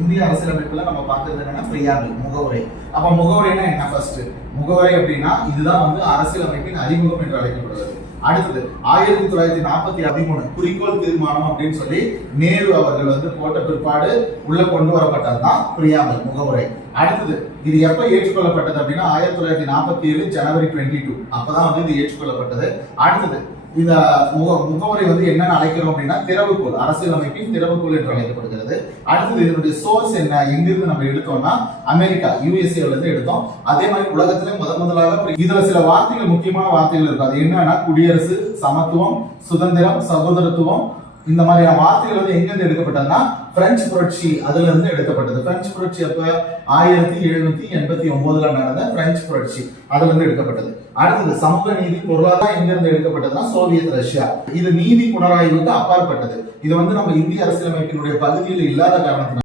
இந்திய அரசியலமைப்புல நம்ம பார்க்கிறது என்னன்னா பிரியாம்பிள், முகவுரை. அப்ப முகவுரைனா என்ன? ஃபர்ஸ்ட் முகவுரை அப்படின்னா இதுதான் வந்து அரசியலமைப்பின் அறிமுகம் என்று அழைக்கப்படுகிறது. அடுத்தது 1943 குறிக்கோள் தீர்மானம் அப்படின்னு சொல்லி நேரு அவர்கள் வந்து போட்ட பிற்பாடு உள்ள கொண்டு வரப்பட்டதுதான் பிரியாம்பிள், முகவுரை. அடுத்தது இது எப்ப ஏற்றுக்கொள்ளப்பட்டது அப்படின்னா 1947 ஜனவரி 22 அப்பதான் வந்து இது ஏற்றுக்கொள்ளப்பட்டது. அடுத்தது இந்த முகவுரை வந்து என்னன்னு அழைக்கிறோம் அப்படின்னா திறவுகோல், அரசியலமைப்பின் திறவுகோல் என்று அழைக்கப்படுகிறது. அடுத்தது இதனுடைய சோர்ஸ் என்ன, எங்கிருந்து நம்ம எடுத்தோம்னா அமெரிக்கா, யுஎஸ்ஏல இருந்து எடுத்தோம். அதே மாதிரி உலகத்திலே முதலாக இதுல சில வார்த்தைகள், முக்கியமான வார்த்தைகள் இருக்கு. அது என்னன்னா குடியரசு, சமத்துவம், சுதந்திரம், சகோதரத்துவம், இந்த மாதிரியான வார்த்தைகள் வந்து எங்க இருந்து எடுக்கப்பட்டதுன்னா பிரெஞ்சு புரட்சி அதுல இருந்து எடுக்கப்பட்டது. பிரெஞ்சு புரட்சி அப்ப 1789 நடந்த பிரெஞ்சு புரட்சி அதுல இருந்து எடுக்கப்பட்டது. அடுத்தது சமூக நீதி, பொருளாதாரம் எங்க இருந்து எடுக்கப்பட்டதுன்னா சோவியத் ரஷ்யா. இது நீதி புனராய்வுக்கு அப்பாற்பட்டது. இது வந்து நம்ம இந்திய அரசியலமைப்பினுடைய பகுதியில் இல்லாத காரணத்தினால